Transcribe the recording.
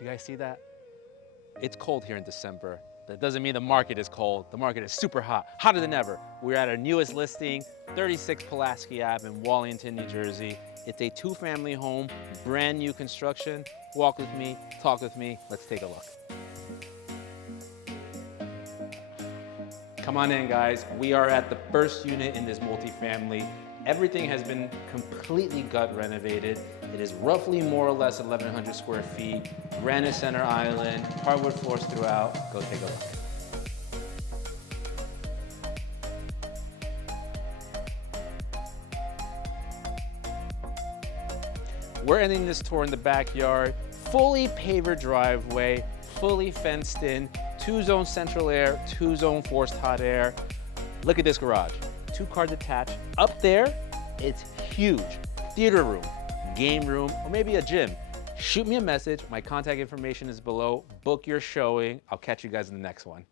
you guys see that? It's cold here in December. That doesn't mean the market is cold. The market is super hot, hotter than ever. We're at our newest listing, 36 Pulaski Ave in Wallington, New Jersey. It's a 2-family home, brand new construction. Walk with me, talk with me. Let's take a look. Come on in, guys. We are at the first unit in this multifamily. Everything has been completely gut renovated. It is roughly more or less 1,100 square feet, granite center island, hardwood floors throughout. Go take a look. We're ending this tour in the backyard. Fully pavered driveway, fully fenced in, 2-zone central air, 2-zone forced hot air. Look at this garage, 2-car detached. Up there, it's huge. Theater room, game room, or maybe a gym. Shoot me a message. My contact information is below. Book your showing. I'll catch you guys in the next one.